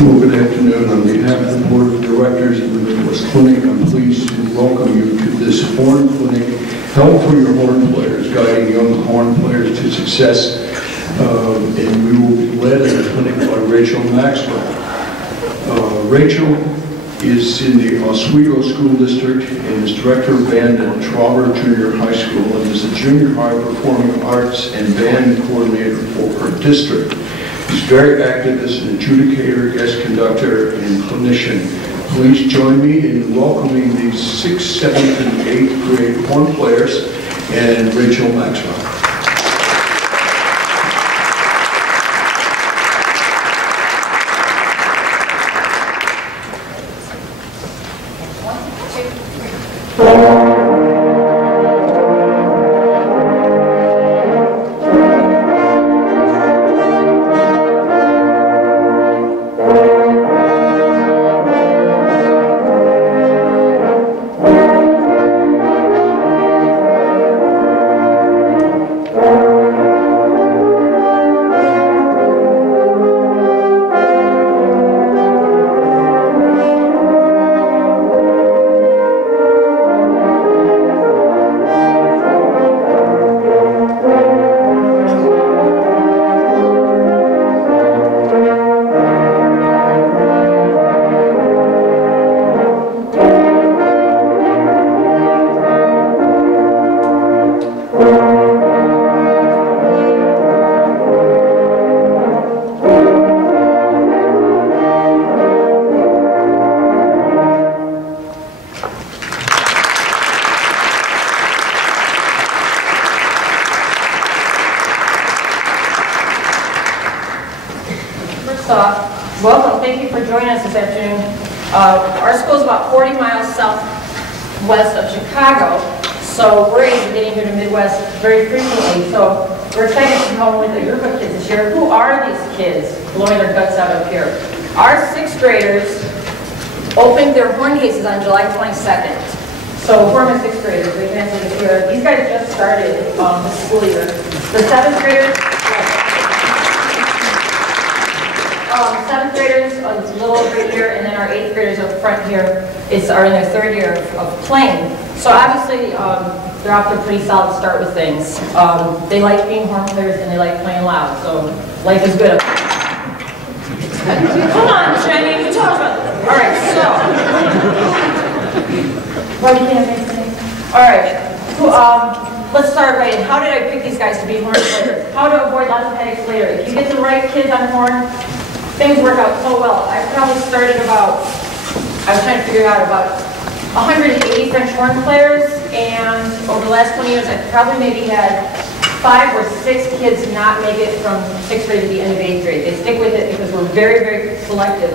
Well, good afternoon. On behalf of the Board of Directors of the Midwest Clinic, I'm pleased to welcome you to this horn clinic, Help for Your Horn Players, guiding young horn players to success. And we will be led in the clinic by Rachel Maxwell. Rachel is in the Oswego School District and is Director of Band at Traver Junior High School and is the Junior High Performing Arts and Band Coordinator for her district. She's very active as an adjudicator, guest conductor, and clinician. Please join me in welcoming the 6th, 7th, and 8th grade horn players and Rachel Maxwell. Welcome. Thank you for joining us this afternoon. Our school is about 40 miles southwest of Chicago, so we're able to get in here to Midwest very frequently. So we're excited to come with a group of kids this year. Who are these kids blowing their guts out up here? Our 6th graders opened their horn cases on July 22nd. So who are my 6th graders? They can answer this here. These guys just started this school year. The 7th graders. 7th graders a little over a year, and then our 8th graders up front here are in their 3rd year of playing. So obviously they're off to a pretty solid start with things. They like being horn players and they like playing loud, so life is good. Come on, Jenny, we talked about it. All right, so. All right, let's start right in. How did I pick these guys to be horn players? How to avoid lots of headaches later. If you get the right kids on horn, things work out so well. I probably started I was trying to figure out about 180 French horn players, and over the last 20 years, I probably maybe had 5 or 6 kids not make it from 6th grade to the end of 8th grade. They stick with it because we're very, very selective.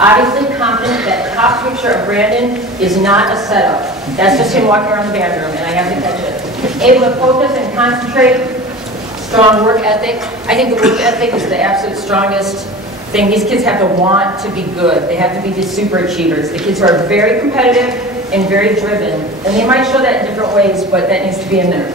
Obviously confident that top picture of Brandon is not a setup. That's just him walking around the band room, and I have to catch it. Able to focus and concentrate, strong work ethic. I think the work ethic is the absolute strongest thing. These kids have to want to be good. They have to be the super achievers. The kids who are very competitive and very driven. And they might show that in different ways, but that needs to be in there.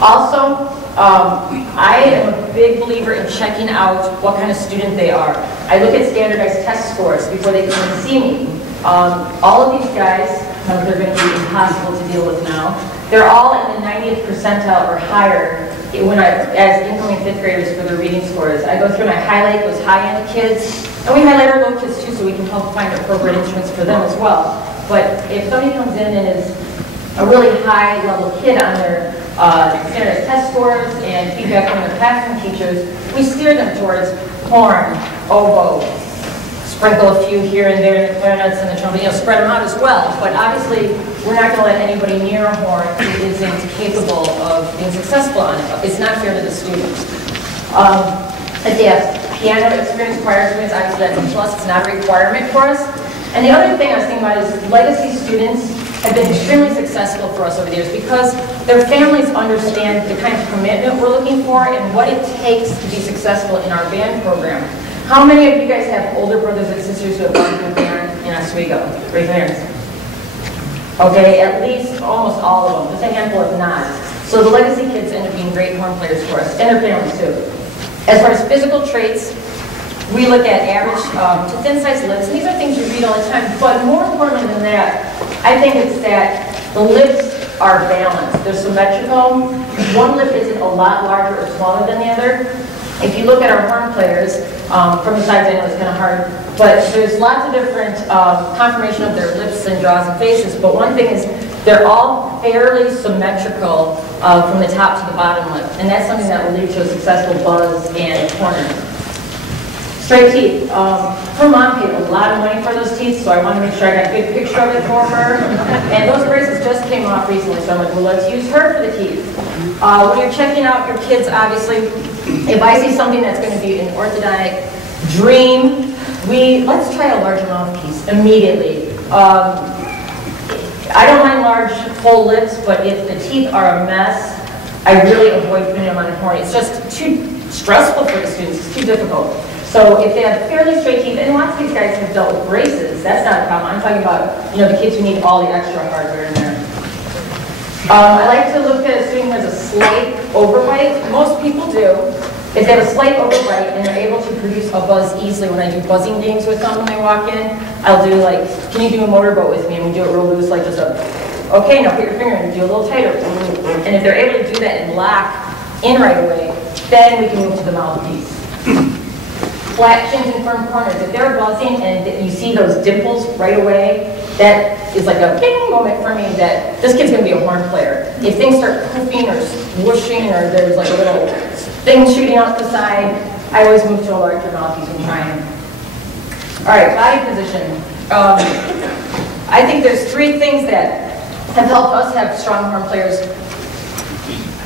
Also, I am a big believer in checking out what kind of student they are. I look at standardized test scores before they can even see me. All of these guys, they're going to be impossible to deal with now. They're all in the 90th percentile or higher as incoming 5th graders for their reading scores. I go through and I highlight those high-end kids, and we highlight our low kids too, so we can help find appropriate instruments for them as well. But if somebody comes in and is a really high-level kid on their standardized test scores and feedback from their classroom teachers, we steer them towards horn, oboe, sprinkle a few here and there in the clarinets and the trumpet, spread them out as well. But obviously, we're not going to let anybody near a horn who isn't capable of being successful on it. It's not fair to the students. Yes, piano experience, choir experience, obviously that's a plus. It's not a requirement for us. And the other thing I was thinking about is legacy students have been extremely successful for us over the years because their families understand the kind of commitment we're looking for and what it takes to be successful in our band program. How many of you guys have older brothers and sisters who have gone through band in Oswego? Raise your hands. Okay, at least almost all of them. Just a handful of not. So the legacy kids end up being great horn players for us, and their families too. As far as physical traits, We look at average to thin sized lips, and these are things you read all the time, but more importantly than that, I think it's that the lips are balanced. They're symmetrical. One lip isn't a lot larger or smaller than the other. If you look at our horn players, from the sides I know it's kind of hard, but there's lots of different conformation of their lips and jaws and faces, but one thing is they're all fairly symmetrical from the top to the bottom lip, and that's something that will lead to a successful buzz and corner. Straight teeth. Her mom paid a lot of money for those teeth, so I wanted to make sure I got a good picture of it for her. And those braces just came off recently, so I'm like, well, let's use her for the teeth. When you're checking out your kids, obviously, if I see something that's going to be an orthodontic dream, let's try a larger mouthpiece immediately. I don't mind large, full lips, but if the teeth are a mess, I really avoid putting them on a horn. It's just too stressful for the students. It's too difficult. So if they have fairly straight teeth, and lots of these guys have dealt with braces, that's not a problem. I'm talking about, the kids who need all the extra hardware in there. I like to look at a student who has a slight overbite. Most people do. If they have a slight overbite and they're able to produce a buzz easily, when I do buzzing games with them when they walk in, I'll do like, can you do a motorboat with me? And we do it real loose, like just okay, now put your finger in and do a little tighter. And if they're able to do that and lock in right away, then we can move to the mouthpiece. Flat chins and firm corners. If they're buzzing and you see those dimples right away, that is like a bing moment for me that this kid's going to be a horn player. If things start poofing or swooshing or there's like a little thing shooting out the side, I always move to a larger mouthpiece and try them. All right, body position. I think there's three things that have helped us have strong horn players.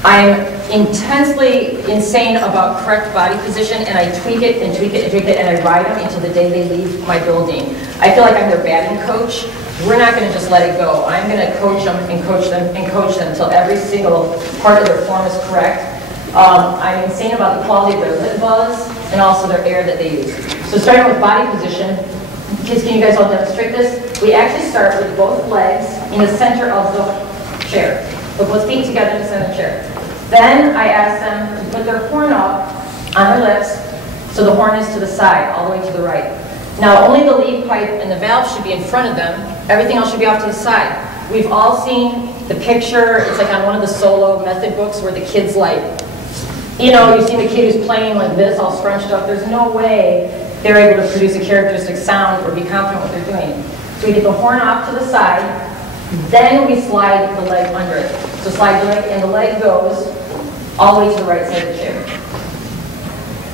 I'm intensely insane about correct body position, and I tweak it and tweak it and tweak it, and I ride them until the day they leave my building. I feel like I'm their batting coach. We're not going to just let it go. I'm going to coach them and coach them and coach them until every single part of their form is correct. I'm insane about the quality of their lip buzz and also their air that they use. So starting with body position, kids, can you guys all demonstrate this? We actually start with both legs in the center of the chair. Put both feet together in the center of the chair. Then I ask them to put their horn up on their lips so the horn is to the side, all the way to the right. Now only the lead pipe and the valve should be in front of them. Everything else should be off to the side. We've all seen the picture, it's like on one of the solo method books where the kid's like, you've seen the kid who's playing like this, all scrunched up. There's no way they're able to produce a characteristic sound or be confident what they're doing. So we get the horn off to the side, then we slide the leg under it. So slide the leg, and the leg goes all the way to the right side of the chair.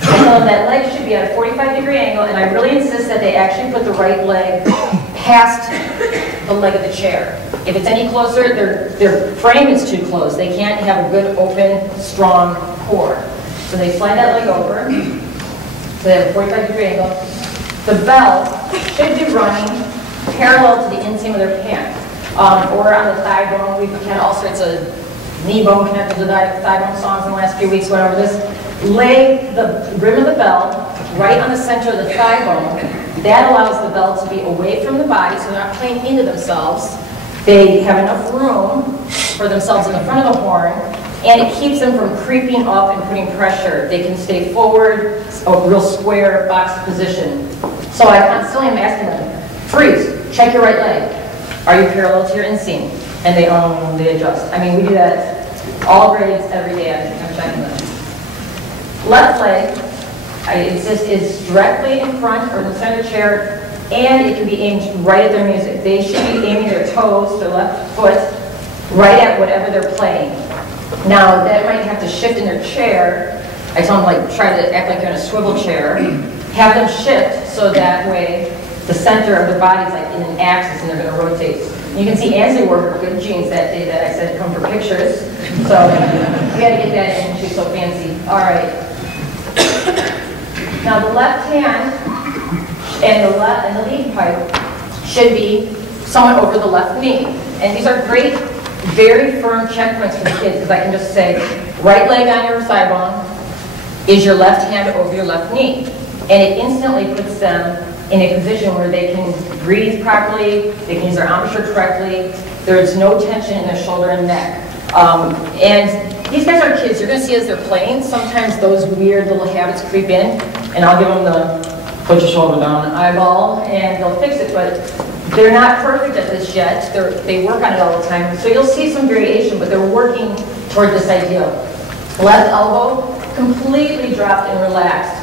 And so that leg should be at a 45-degree angle, and I really insist that they actually put the right leg past the leg of the chair. If it's any closer, their frame is too close. They can't have a good, open, strong core. So they slide that leg over, so they have a 45-degree angle. The bell should be running parallel to the inseam of their pant, or on the thigh bone. We've had all sorts of knee bone connected to the thigh bone songs in the last few weeks, whatever this. Lay the rim of the bell right on the center of the thigh bone. That allows the bell to be away from the body so they're not playing into themselves. They have enough room for themselves in the front of the horn, and it keeps them from creeping up and putting pressure. They can stay forward, a real square box position. So I constantly am asking them, freeze, check your right leg. Are you parallel to your inseam? And they adjust. I mean, we do that all grades every day. I'm checking them. Left leg, I insist, is directly in front or in the center of the chair, and it can be aimed right at their music. They should be aiming their toes, their left foot, right at whatever they're playing. Now, that might have to shift in their chair. I tell them, try to act like you're in a swivel chair. Have them shift so that way the center of their body is like in an axis and they're going to rotate. You can see Ansley wore her good jeans that day that I said come for pictures. So we had to get that in. She's so fancy. All right. Now the left hand and the lead pipe should be somewhat over the left knee. And these are great, very firm checkpoints for the kids because I can just say, right leg on your thigh bone, is your left hand over your left knee. And it instantly puts them in a position where they can breathe properly, they can use their embouchure correctly, there's no tension in their shoulder and neck. And these guys are kids, you're going to see as they're playing, sometimes those weird little habits creep in, and I'll give them the put your shoulder down an eyeball, and they'll fix it, but they're not perfect at this yet. They work on it all the time. So you'll see some variation, but they're working toward this ideal. Left elbow, completely dropped and relaxed.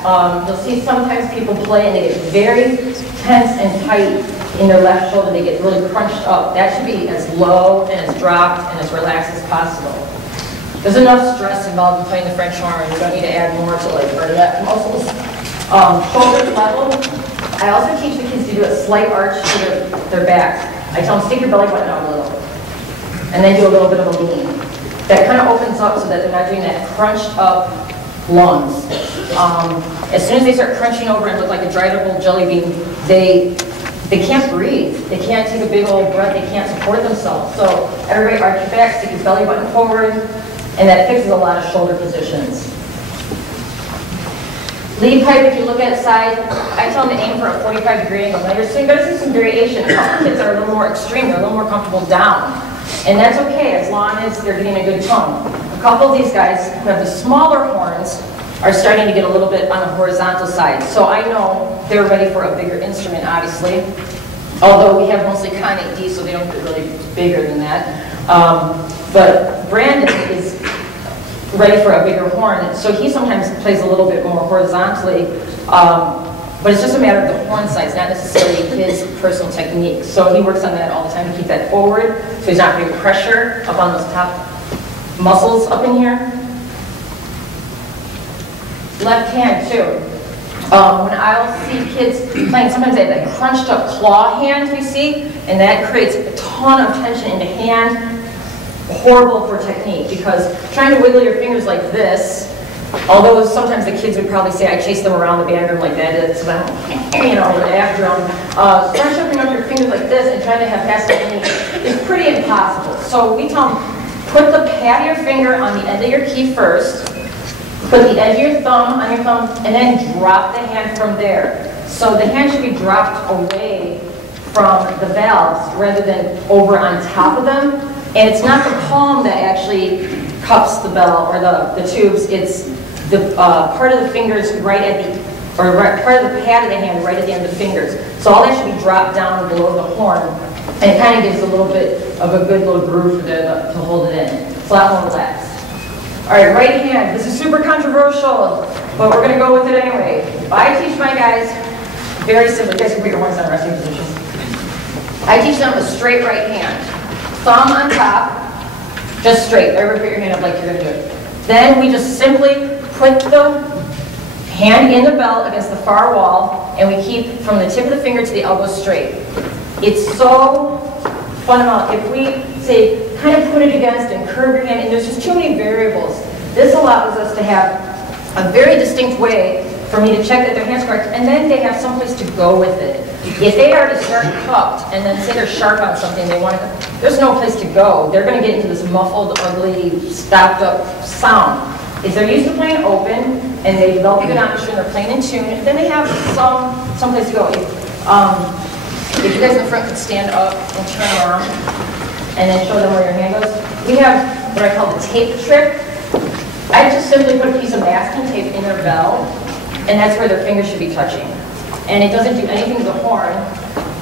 You'll see sometimes people play and they get very tense and tight in their left shoulder. They get really crunched up. That should be as low and as dropped and as relaxed as possible. There's enough stress involved in playing the French horn. You don't need to add more to like our neck muscles. Shoulders level. I also teach the kids to do a slight arch to their back. I tell them stick your belly button out a little, and then do a little bit of a lean. That kind of opens up so that they're not doing that crunched up lungs. As soon as they start crunching over and look like a dried up old jelly bean, they can't breathe. They can't take a big old breath. They can't support themselves. So everybody arch your back, stick your belly button forward, and that fixes a lot of shoulder positions. Lead pipe, if you look at it side, I tell them to aim for a 45-degree angle. Now you're going to see some variation. Some kids are a little more extreme. They're a little more comfortable down. And that's okay as long as they're getting a good tone. A couple of these guys who have the smaller horns are starting to get a little bit on the horizontal side. So I know they're ready for a bigger instrument, obviously. Although we have mostly Con 8D, so they don't get really bigger than that. But Brandon is ready for a bigger horn, so he sometimes plays a little bit more horizontally, but it's just a matter of the horn size, not necessarily his personal technique. So he works on that all the time to keep that forward, so he's not putting pressure up on those top muscles up in here. Left hand too. When I'll see kids playing, sometimes they have that crunched up claw hand, you see, and that creates a ton of tension in the hand. Horrible for technique, because trying to wiggle your fingers like this, although sometimes the kids would probably say I chase them around the band room like that, it's about, after them. Start shoving up your fingers like this and trying to have fast technique is pretty impossible. So we tell them, put the pad of your finger on the end of your key first, put the edge of your thumb on your thumb, and then drop the hand from there. So the hand should be dropped away from the valves rather than over on top of them. And it's not the palm that actually cups the bell or the tubes, it's the part of the fingers right at the, or part of the pad of the hand right at the end of the fingers. So all that should be dropped down below the horn, and it kind of gives a little bit of a good little groove for them to hold it in. It's a lot more relaxed. All right, right hand. This is super controversial, but we're going to go with it anyway. I teach my guys very simply. You guys can put your horns on resting position. I teach them a straight right hand. Thumb on top, just straight. Everybody put your hand up like you're going to do it. Then we just simply put the hand in the bell against the far wall, and we keep from the tip of the finger to the elbow straight. It's so fundamental. If we say, kind of put it against and curve your hand, and there's just too many variables, this allows us to have a very distinct way for me to check that their hand's correct, and then they have someplace to go with it. If they already start cupped and then say they're sharp on something, they want to, there's no place to go. They're going to get into this muffled, ugly, stopped up sound. If they're used to playing open and they develop a good honor and they're playing in tune, then they have some place to go. If you guys in the front could stand up and turn around and then show them where your hand goes. We have what I call the tape trick. I just simply put a piece of masking tape in their bell, and that's where their fingers should be touching. And it doesn't do anything to the horn,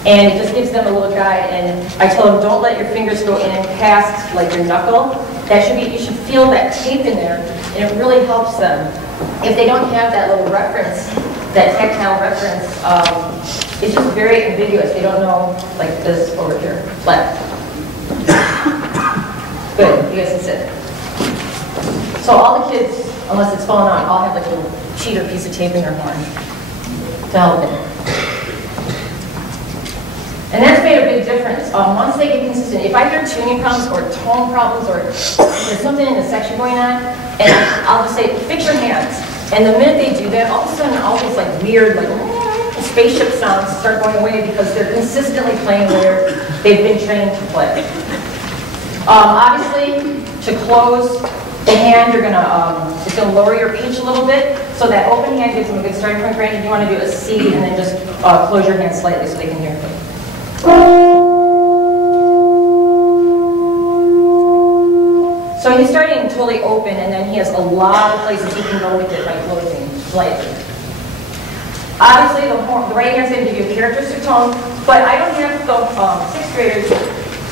and it just gives them a little guide. And I tell them, don't let your fingers go in and past like your knuckle. That should be, you should feel that tape in there, and it really helps them. If they don't have that little reference, that tactile reference, it's just very ambiguous. They don't know, like this over here, left. Good, you guys can sit. So all the kids, unless it's fallen out, all have like a little cheater piece of tape in their horn to help it. And that's made a big difference. Once they get consistent, if I hear tuning problems or tone problems or there's something in the section going on, and I'll just say, fix your hands. And the minute they do that, all of a sudden all these like weird, like spaceship sounds start going away because they're consistently playing where they've been trained to play. Obviously, to close the hand, it's gonna lower your pitch a little bit, so that open hand gives them a good starting point. Granted, you want to do a C and then just close your hand slightly so they can hear. So he's starting totally open, and then he has a lot of places he can go with it by closing slightly. Obviously, the right hand's going to give you a characteristic tone, but I don't have the sixth graders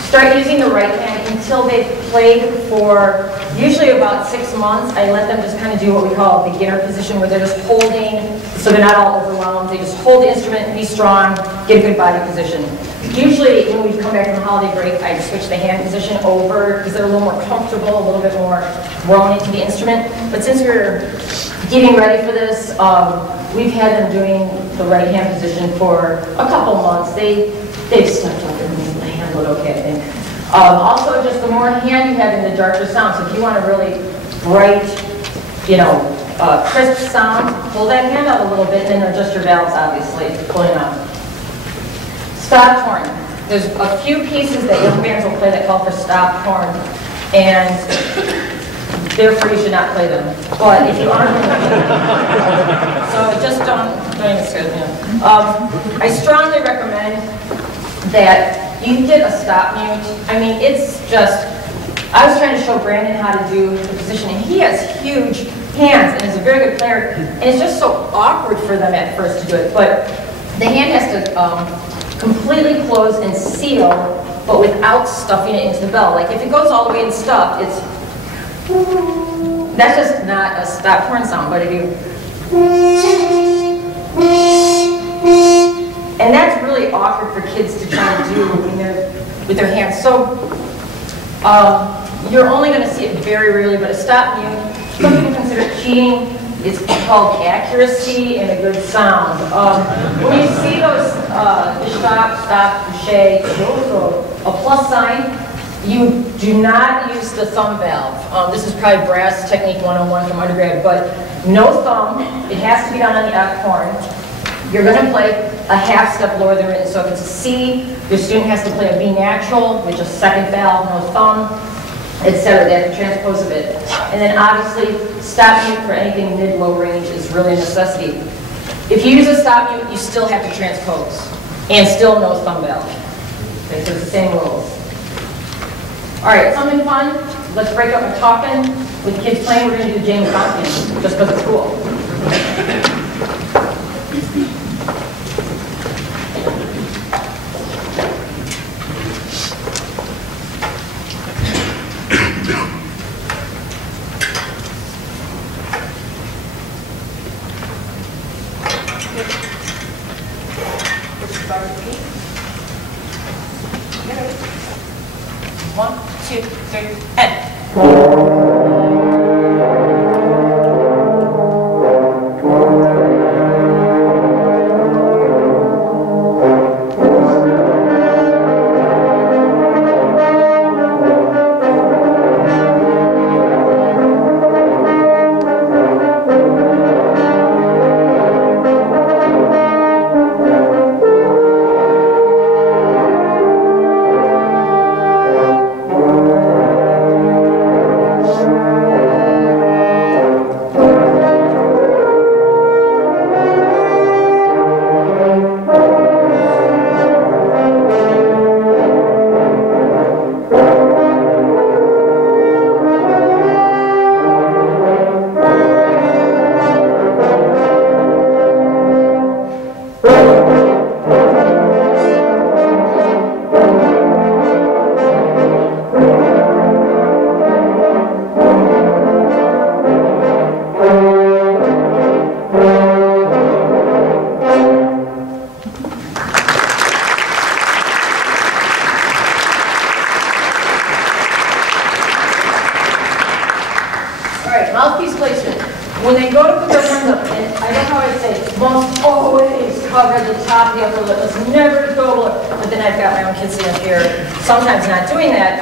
start using the right hand until they've played for usually about 6 months. I let them just kind of do what we call a beginner position, where they're just holding, so they're not all overwhelmed. They just hold the instrument, be strong, get a good body position. Usually, when we come back from the holiday break, I switch the hand position over because they're a little more comfortable, a little bit more grown into the instrument. But since we're getting ready for this, we've had them doing the right hand position for a couple months. They've stepped up and handled it okay, I think. Also, just the more hand you have in the darker sound. So if you want a really bright, crisp sound, pull that hand out a little bit and then adjust your valves, obviously, pulling out. Stopped horn. There's a few pieces that young bands will play that call for stopped horn, and therefore you should not play them. But if you are going to play them, so just don't even scare them. I strongly recommend that you get a stop mute. I mean, it's just, I was trying to show Brandon how to do the position, and he has huge hands, and he's a very good player, and it's just so awkward for them at first to do it. But the hand has to completely close and seal, but without stuffing it into the bell. Like if it goes all the way and stuffed, it's, that's just not a stop horn sound, but if you, and that's really awkward for kids to try to do with their hands. So you're only going to see it very rarely, but a stop mute, some people consider it cheating. It's called accuracy and a good sound. When you see those stop, touche, a plus sign, you do not use the thumb valve. This is probably brass technique 101 from undergrad, but no thumb. It has to be done on the F horn. You're going to play a half step lower than written. So if it's a C, your student has to play a B natural, which is second valve, no thumb, etc. They have to transpose a bit. And then obviously, stop mute for anything mid-low range is really a necessity. If you use a stop mute, you still have to transpose, and still no thumb valve. Okay, so it's the same rules. All right, something fun. Let's break up our talking. With the kids playing, we're going to do James Bond theme, just because it's cool. One, two, three, and. Mouthpiece placement. When they go to put their horns up, and I know how I say, must always cover the top of the upper lip. Must never go lip. But then I've got my own kids sitting up here, sometimes not doing that.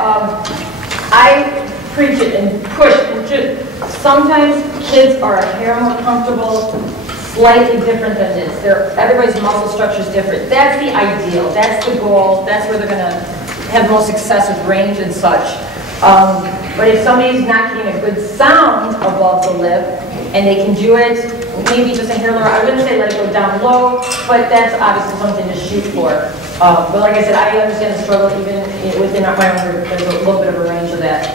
I preach it and push and just. Sometimes kids are a hair more comfortable, slightly different than this. Everybody's muscle structure is different. That's the ideal. That's the goal. That's where they're going to have the most success with range and such. But if somebody's not getting a good sound above the lip, and they can do it, maybe just a hair lower, I wouldn't say let it go down low, but that's obviously something to shoot for. But like I said, I understand the struggle even within my own group. There's a little bit of a range of that.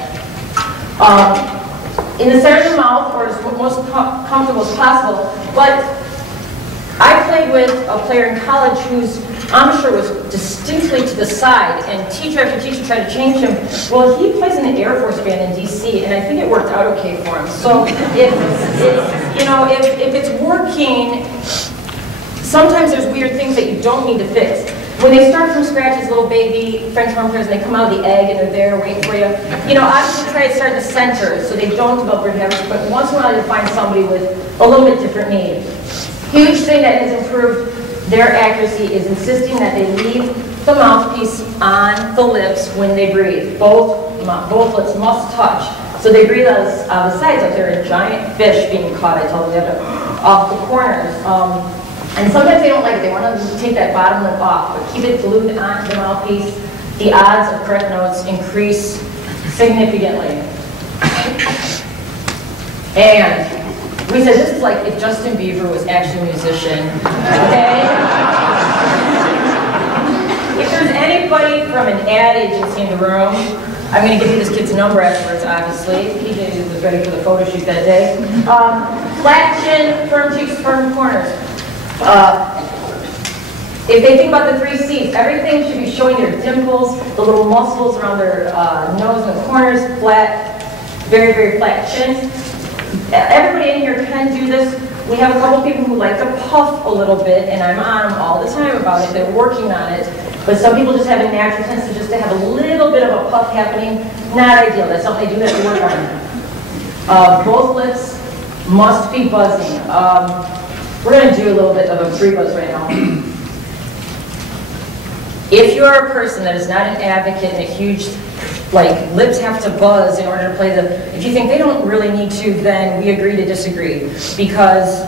In the center of the mouth, or as most comfortable as possible, but I played with a player in college whose embouchure was distinctly to the side, and teacher after teacher tried to change him. Well, he plays in the Air Force Band in D.C., and I think it worked out okay for him. So if it's working, sometimes there's weird things that you don't need to fix. When they start from scratch as little baby French horn players and they come out of the egg and they're there waiting for you, obviously try to start in the center so they don't develop weird habits, but once in a while you'll find somebody with a little bit different need. Huge thing that has improved their accuracy is insisting that they leave the mouthpiece on the lips when they breathe. Both lips must touch. So they breathe out the sides like they're a giant fish being caught. I tell them they have to off the corners. And sometimes they don't like it. They want to take that bottom lip off, but keep it glued onto the mouthpiece. The odds of correct notes increase significantly. And we said this is like if Justin Bieber was actually a musician. Okay? If there's anybody from an ad agency in the room, I'm going to give you this kid's number afterwards, obviously. He was ready for the photo shoot that day. Flat chin, firm cheeks, firm corners. If they think about the 3 C's, everything should be showing their dimples, the little muscles around their nose and the corners, flat, very, very flat chin. Everybody in here can do this. We have a couple people who like to puff a little bit, and I'm on them all the time about it. They're working on it. But some people just have a natural tendency just to have a little bit of a puff happening. Not ideal. That's something they do have to work on. Both lips must be buzzing. We're going to do a little bit of a free buzz right now. If you are a person that is not an advocate and a huge, lips have to buzz in order to play if you think they don't really need to, then we agree to disagree. Because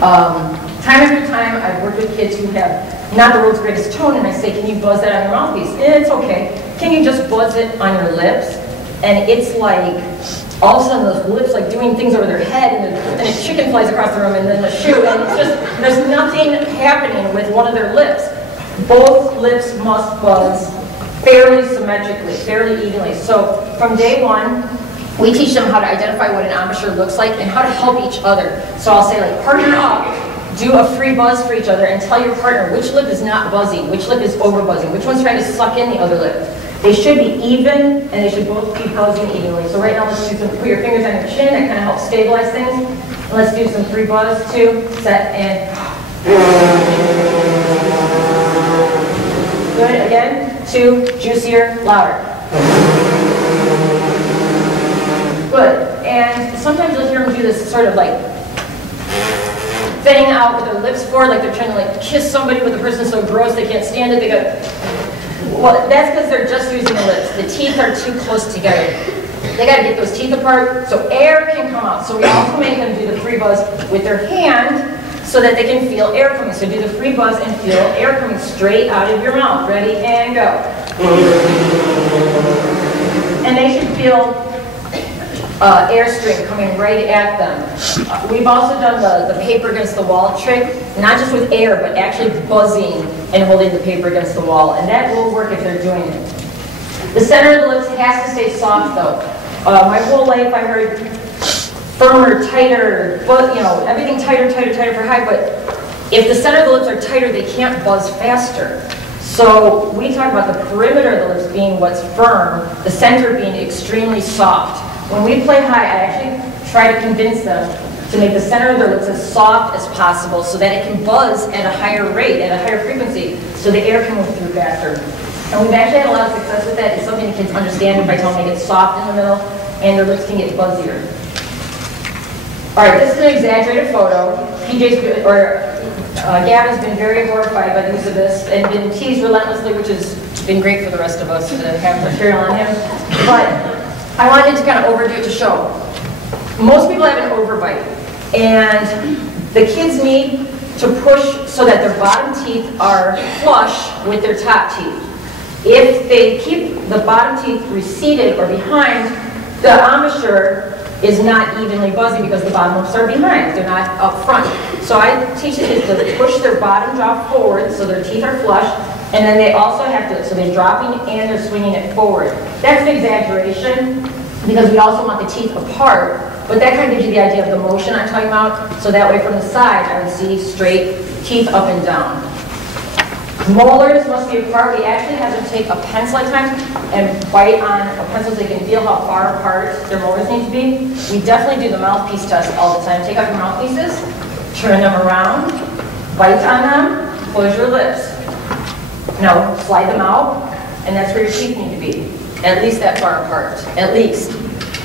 time after time, I've worked with kids who have not the world's greatest tone, and I say, can you buzz that on your mouthpiece? It's okay. Can you just buzz it on your lips? And it's like, all of a sudden those lips doing things over their head, and a chicken flies across the room, and then the shoe, and it's just, there's nothing happening with one of their lips. Both lips must buzz fairly symmetrically, fairly evenly. So from day one, we teach them how to identify what an embouchure looks like and how to help each other. So I'll say, partner up, do a free buzz for each other, and tell your partner which lip is not buzzing, which lip is over buzzing, which one's trying to suck in the other lip. They should be even, and they should both be buzzing evenly. So right now, let's do put your fingers on your chin, that kind of helps stabilize things. And let's do some free buzz, 2, set, and good, again, 2, juicier, louder. Good, and sometimes you'll hear them do this sort of fanning out with their lips forward, like they're trying to kiss somebody, but the person's so gross they can't stand it, they go. Well, that's because they're just using the lips. The teeth are too close together. They got to get those teeth apart so air can come out. So we also make them do the free buzz with their hand so that they can feel air coming. So do the free buzz and feel air coming straight out of your mouth. Ready, and go. And they should feel airstream coming right at them. We've also done the paper against the wall trick, not just with air, but actually buzzing and holding the paper against the wall, and that will work if they're doing it. The center of the lips has to stay soft, though. My whole life I heard firmer, tighter, but everything tighter, tighter, tighter for high, but if the center of the lips are tighter, they can't buzz faster. So we talk about the perimeter of the lips being what's firm, the center being extremely soft. When we play high, I actually try to convince them to make the center of their lips as soft as possible so that it can buzz at a higher rate, at a higher frequency, so the air can move through faster. And we've actually had a lot of success with that. It's something the kids understand if I tell them they get soft in the middle and their lips can get buzzier. All right, this is an exaggerated photo. Gavin's been very horrified by the use of this and been teased relentlessly, which has been great for the rest of us to have material on him. But I wanted to kind of overdo it to show. Most people have an overbite, and the kids need to push so that their bottom teeth are flush with their top teeth. If they keep the bottom teeth receded or behind, the embouchure is not evenly buzzing because the bottom lips are behind. They're not up front. So I teach the kids to push their bottom jaw forward so their teeth are flush, and then they also have to, so they're dropping and they're swinging it forward. That's an exaggeration because we also want the teeth apart But that kind of gives you the idea of the motion I'm talking about. So that way from the side, I would see straight teeth up and down. Molars must be apart. We actually have them take a pencil at times and bite on a pencil so they can feel how far apart their molars need to be. We definitely do the mouthpiece test all the time. Take out your mouthpieces, turn them around, bite on them, close your lips. No, slide them out, and that's where your teeth need to be. At least that far apart, at least.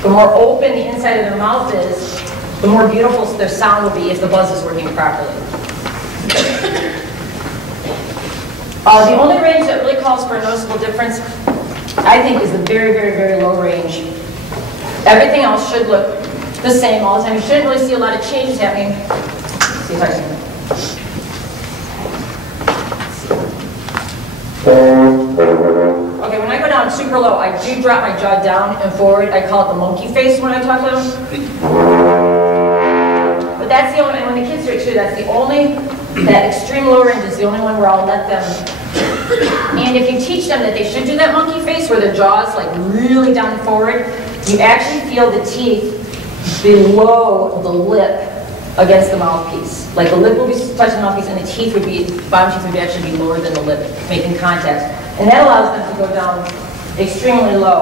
The more open the inside of their mouth is, the more beautiful their sound will be if the buzz is working properly. The only range that really calls for a noticeable difference, I think, is the very, very, very low range. Everything else should look the same all the time. You shouldn't really see a lot of changes happening. Let's see if I can. Okay, when I go down super low, I do drop my jaw down and forward. I call it the monkey face when I talk to them. But that's the only, and when the kids do it too, that's the only, that extreme low range is the only one where I'll let them. And if you teach them that they should do that monkey face where the jaw is like really down and forward, you actually feel the teeth below the lip against the mouthpiece. Like the lip will be touching the mouthpiece and the teeth would be, bottom teeth would actually be lower than the lip, making contact. And that allows them to go down extremely low.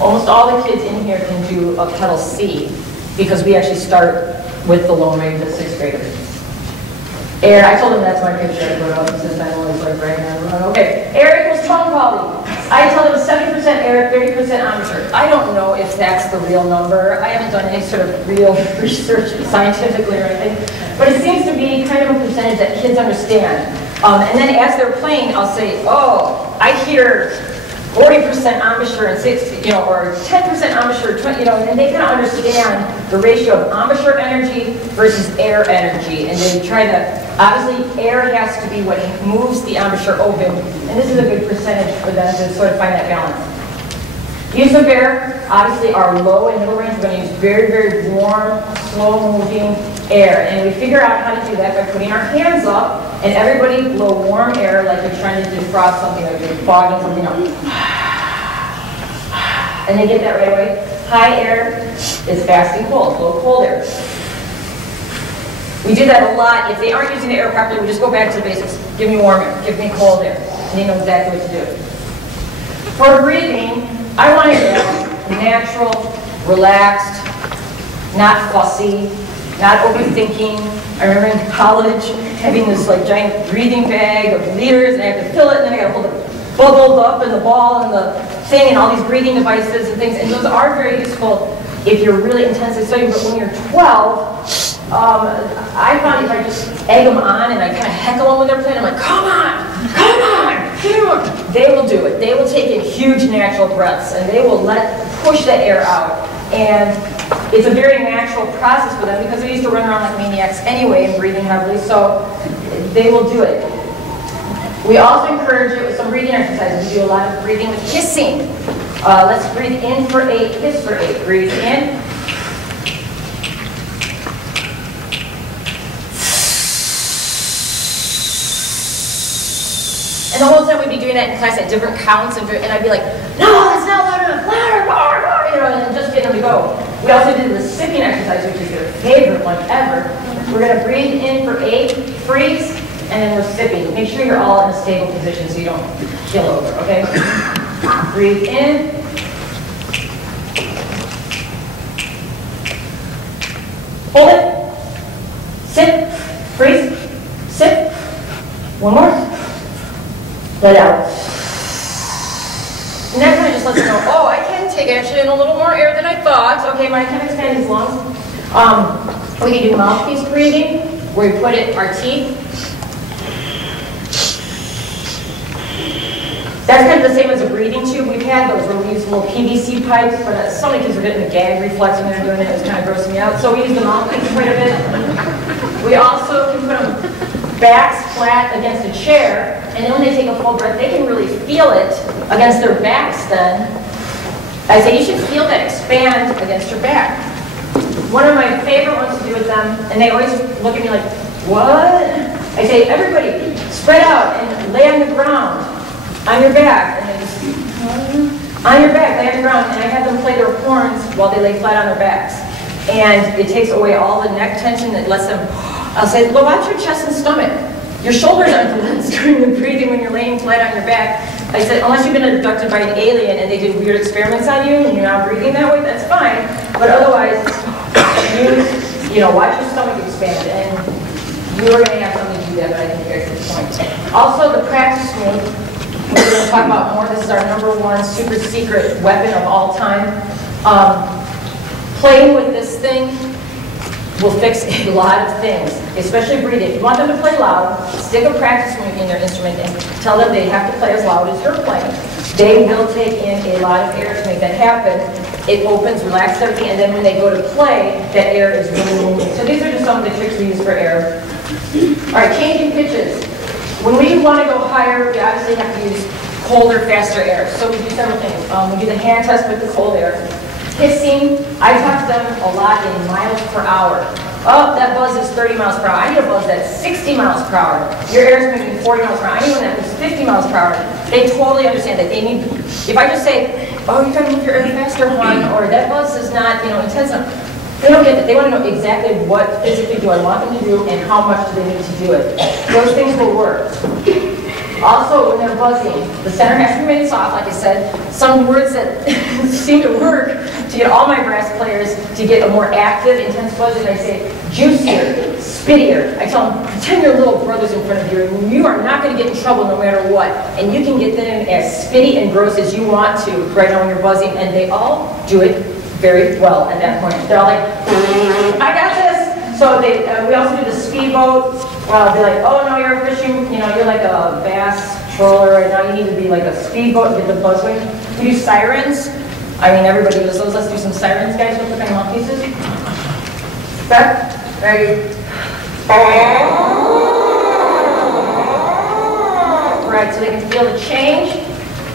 Almost all the kids in here can do a pedal C because we actually start with the low range at 6th graders. Air, I told them that's my picture I put up since I'm always like right now. Okay, air equals tone quality. I tell them 70% air, 30% embouchure. I don't know if that's the real number. I haven't done any sort of real research scientifically or anything, but it seems to be kind of a percentage that kids understand. And then as they're playing, I'll say, oh, I hear 40% embouchure and 60, or 10% embouchure, 20, and they kind of understand the ratio of embouchure energy versus air energy, and they try to, obviously air has to be what moves the embouchure open, and this is a good percentage for them to sort of find that balance. Use of air, obviously our low and middle range, we're going to use very, very warm, slow-moving air, and we figure out how to do that by putting our hands up, and everybody blow warm air like you're trying to defrost something, like you're fogging something up. And they get that right away. High air is fast and cold, low cold air. We do that a lot. If they aren't using the air properly, we just go back to the basics. Give me warm air, give me cold air, and they know exactly what to do. For breathing, I want it natural, relaxed, not fussy, not overthinking. I remember in college having this like giant breathing bag of liters, and I have to fill it, and then I got to hold it bubbled up in the ball and the thing, and all these breathing devices and things. And those are very useful if you're really intensely studying. But when you're 12, I found if I just egg them on and I kind of heckle them when they're playing, I'm like, come on, they will do it. They will take in huge natural breaths, and they will push that air out. And it's a very natural process for them because they used to run around like maniacs anyway and breathing heavily, so they will do it. We also encourage it with some breathing exercises. We do a lot of breathing with hissing. Let's breathe in for 8, hiss for 8. Breathe in. And the whole time we'd be doing that in class at different counts, and I'd be like, no, that's not loud enough, louder, and just get them to go. We also did the sipping exercise, which is their favorite one ever. We're going to breathe in for 8, freeze, and then we're sipping. Make sure you're all in a stable position so you don't kill over, okay? Breathe in. Hold it. Sip. Freeze. Sip. One more. Let out. And that kind of just lets you know, oh, I can take actually in a little more air than I thought. Okay, I can expand these lungs. We can do mouthpiece breathing, where we put it, our teeth. That's kind of the same as a breathing tube. We've had those where we use little PVC pipes, but so many kids are getting a gag reflex when they're doing it. It was kind of grossing me out. So we use the mouthpiece quite a bit. We also can put them backs flat against a chair, and then when they take a full breath, they can really feel it against their backs then. I say you should feel that expand against your back. One of my favorite ones to do with them, and they always look at me like, what? I say, everybody, spread out and lay on the ground, on your back. And they just, on your back, lay on the ground, and I have them play their horns while they lay flat on their backs. And it takes away all the neck tension that lets them, I'll say, well, watch your chest and stomach. Your shoulders aren't the ones doing the breathing when you're laying flat on your back. I said, unless you've been abducted by an alien and they did weird experiments on you and you're not breathing that way, that's fine. But otherwise, watch your stomach expand, and you're going to have something to do that, but I think you're at this point. Also, the practice move, we're going to talk about more. This is our #1 super secret weapon of all time. Playing with this thing will fix a lot of things, especially breathing. If you want them to play loud, stick a practice move in their instrument and tell them they have to play as loud as you're playing. They will take in a lot of air to make that happen. It opens, relaxes everything, and then when they go to play, that air is really moving. So these are just some of the tricks we use for air. All right, changing pitches. When we want to go higher, we obviously have to use colder, faster air. So we do several things. We do the hand test with the cold air. Hissing, I talk to them a lot in miles per hour. Oh, that buzz is 30 miles per hour. I need a buzz that's 60 miles per hour. Your air is making 40 miles per hour. I need one that is 50 miles per hour. They totally understand that. They need, if I just say, oh, you gotta move your air faster, one, or that buzz is not, intense enough. They don't get that. They want to know exactly what physically do I want them to do and how much do they need to do it. Those things will work. Also, when they're buzzing, the center has to remain soft, like I said. Some words that seem to work to get all my brass players to get a more active, intense buzzing, I say juicier, spittier. I tell them, pretend your little brother's in front of you, and you are not going to get in trouble no matter what. And you can get them as spitty and gross as you want to right now when you're buzzing, and they all do it very well at that point. They're all like, I got this! So we also do the speedboat. Well, they're like, oh no, you're fishing, you're like a bass trawler right now, you need to be like a speedboat with the buzzwing. We do sirens. I mean, everybody does those. Let's do some sirens, guys, with the kind of mouthpieces. Back, ready. Right, so they can feel the change.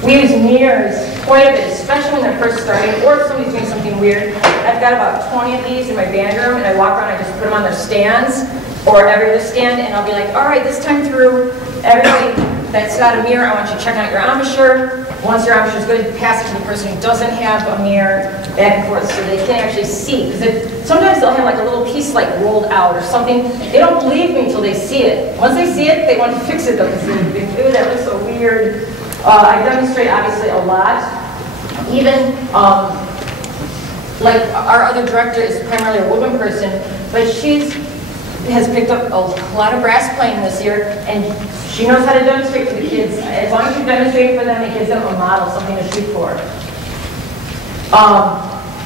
We use mirrors quite a bit, especially when they're first starting, or if somebody's doing something weird. I've got about 20 of these in my band room, and I walk around, I just put them on their stands, or every other stand, and I'll be like, all right, this time through, everybody that's got a mirror, I want you to check out your embouchure. Once your embouchure is good, pass it to the person who doesn't have a mirror, back and forth, so they can actually see. Because sometimes they'll have like a little piece like rolled out or something. They don't believe me until they see it. Once they see it, they want to fix it though, because they think, ooh, that looks so weird. I demonstrate obviously a lot. Even like our other director is primarily a woman person, but she has picked up a lot of brass playing this year, and she knows how to demonstrate for the kids. As long as you demonstrate for them, it gives them a model, something to shoot for.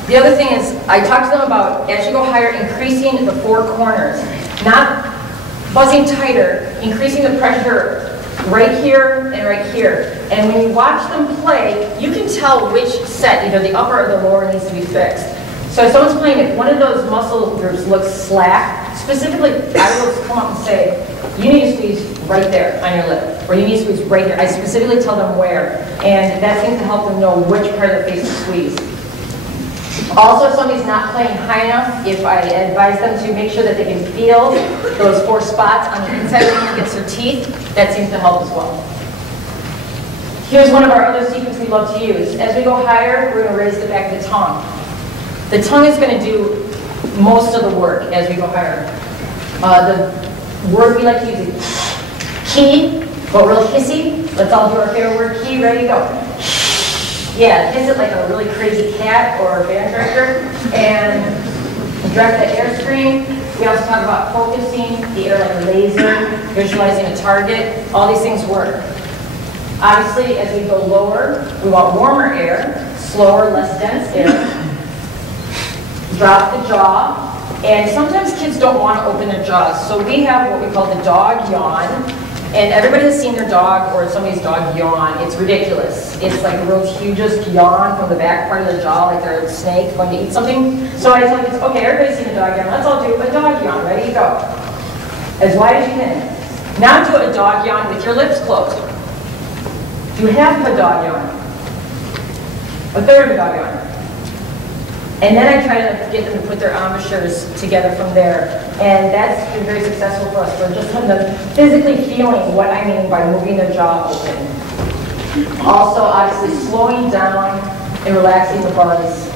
The other thing is, I talk to them about, as you go higher, increasing the four corners. Not buzzing tighter, increasing the pressure right here and right here. And when you watch them play, you can tell which set, either the upper or the lower, needs to be fixed. So if someone's playing, if one of those muscle groups looks slack, specifically, I will come up and say, you need to squeeze right there on your lip, or you need to squeeze right here. I specifically tell them where, and that seems to help them know which part of the face to squeeze. Also, if somebody's not playing high enough, if I advise them to make sure that they can feel those four spots on the inside against their teeth, that seems to help as well. Here's one of our other secrets we love to use. As we go higher, we're going to raise the back of the tongue. The tongue is going to do most of the work as we go higher. The word we like to use is key, but real hissy. Let's all do our favorite word, key. Ready, go. Yeah, hiss it like a really crazy cat or a band director, and direct the airstream. We also talk about focusing the air like a laser, visualizing a target. All these things work. Obviously, as we go lower, we want warmer air, slower, less dense air. Drop the jaw. And sometimes kids don't want to open their jaws, so we have what we call the dog yawn. And everybody has seen their dog or somebody's dog yawn. It's ridiculous. It's like a real hugest yawn from the back part of the jaw, like they're a snake going to eat something. So I tell kids, okay, everybody's seen a dog yawn. Let's all do a dog yawn. Ready, go. As wide as you can. Now do a dog yawn with your lips closed. Do half of a dog yawn. A third of a dog yawn. And then I try to get them to put their embouchures together from there. And that's been very successful for us. We're just kind of physically feeling what I mean by moving their jaw open. Also, obviously, slowing down and relaxing the buzz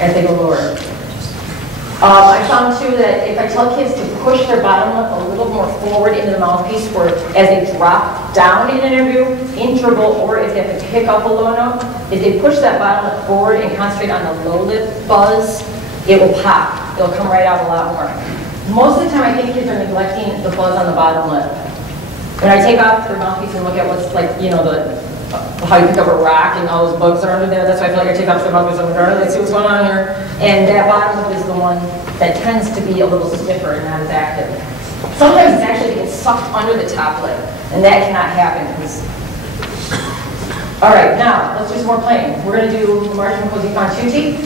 as they go lower. I found too that if I tell kids to push their bottom lip a little more forward into the mouthpiece for as they drop down in an interval, or if they have to pick up a low note, if they push that bottom lip forward and concentrate on the low lip buzz, it will pop. It'll come right out a lot more. Most of the time I think kids are neglecting the buzz on the bottom lip. When I take off their mouthpiece and look at what's like, you know, how you pick up a rock and all those bugs are under there, that's why I feel like I take off their mouthpiece and let's see what's going on here. And that bottom lip is the one that tends to be a little stiffer and not as active. Sometimes it's actually getting sucked under the top lip, and that cannot happen. All right, now let's do some more playing. We're going to do marching così fan tutti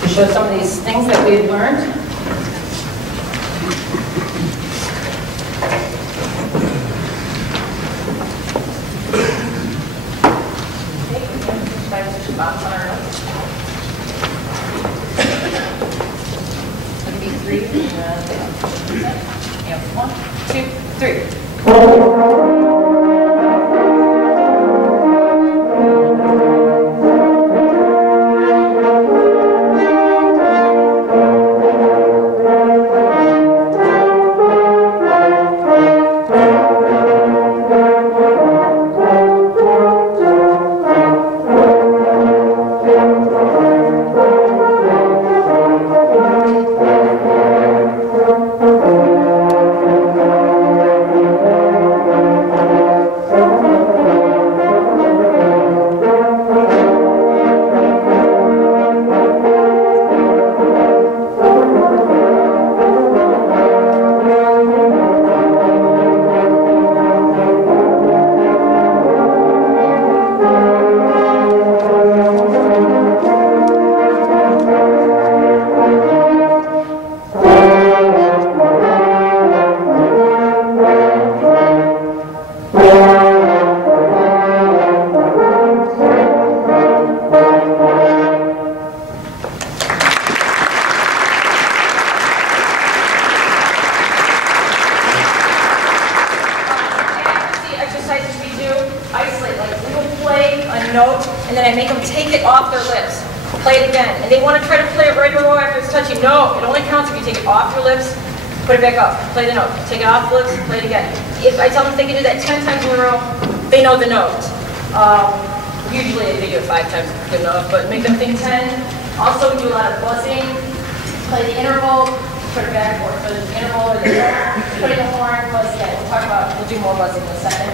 to show some of these things that we've learned. Three. Yeah, 1, 2, 3. And then I make them take it off their lips, play it again. And they want to try to play it right in a row after it's touching. No, it only counts if you take it off your lips, put it back up, play the note. Take it off the lips, play it again. If I tell them they can do that 10 times in a row, they know the note. Usually they do it 5 times, good enough, but make them think 10. Also, we do a lot of buzzing. Play the interval, put it back forward. So the interval or the put in the horn, buzz again. We'll do more buzzing in a second.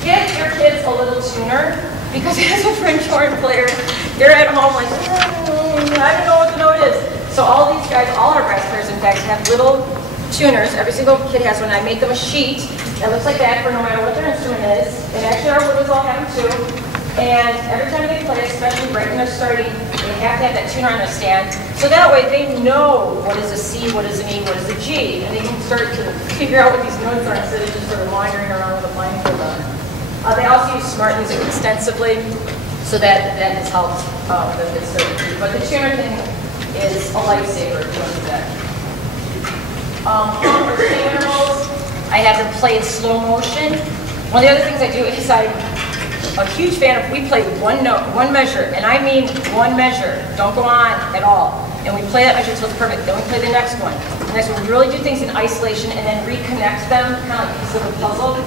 Get your kids a little tuner, because as a French horn player, you're at home like, I don't know what the note is. So all these guys, all our brass players in fact, have little tuners. Every single kid has one. I make them a sheet that looks like that for no matter what their instrument is. And actually our woodwinds all have them too. And every time they play, especially right when they're starting, they have to have that tuner on their stand. So that way they know what is a C, what is an E, what is a G. And they can start to figure out what these notes are instead of just sort of wandering around with a blindfold on. They also use smart music extensively, so that has helped them get started too. But the tuner thing is a lifesaver if you want to do that. For singing intervals, I have them play in slow motion. One of the other things I do is I'm a huge fan of, we play one note, one measure, and I mean one measure. Don't go on at all. And we play that measure until it's perfect. Then we play the next one. The next one, we really do things in isolation and then reconnect them, kind of like a piece of a puzzle.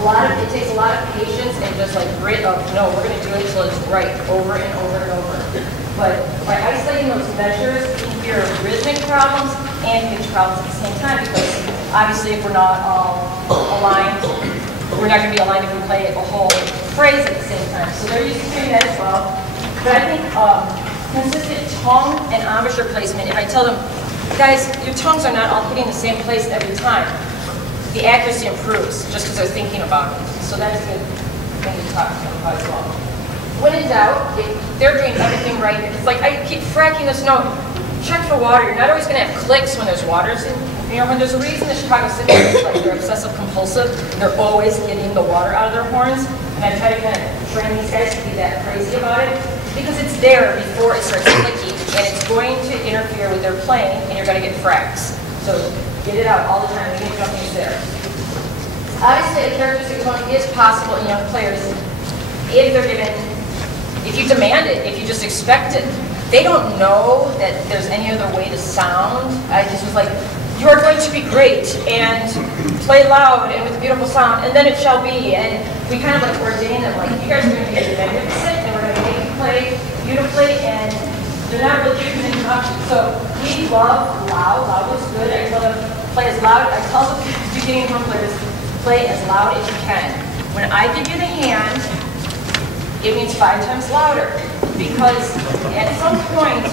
It takes a lot of patience and just like grit of, no, we're going to do it until it's right, over and over and over. But by isolating those measures, we can hear rhythmic problems and pitch problems at the same time, because obviously if we're not all aligned, we're not going to be aligned if we play a whole phrase at the same time. So they're used to doing that as well. But I think consistent tongue and embouchure placement, if I tell them, guys, your tongues are not all hitting the same place every time, the accuracy improves just because they're thinking about it. So that's a good thing to talk to them about as well. When in doubt, if they're doing everything right, it's like I keep fracking this note, check for water. You're not always going to have clicks when there's waters in. You know, when there's a reason the Chicago City is like they're obsessive compulsive, they're always getting the water out of their horns. And I try to kind of train these guys to be that crazy about it, because it's there before it starts clicking, and it's going to interfere with their playing, and you're going to get fracks. So get it out all the time, even if nothing's there. Obviously, a characteristic component is possible in young players if they're given if you demand it, if you just expect it. They don't know that there's any other way to sound. I just was like, you are going to be great, and play loud and with a beautiful sound, and then it shall be. And we kind of like ordained them, like, you guys are going to be magnificent, and we're going to make you play beautifully, and they're not really giving any options. So we love loud. Loud was good. I tell them, play as loud. I tell the beginning horn players, play as loud as you can. When I give you the hand, it means 5 times louder. Because at some point,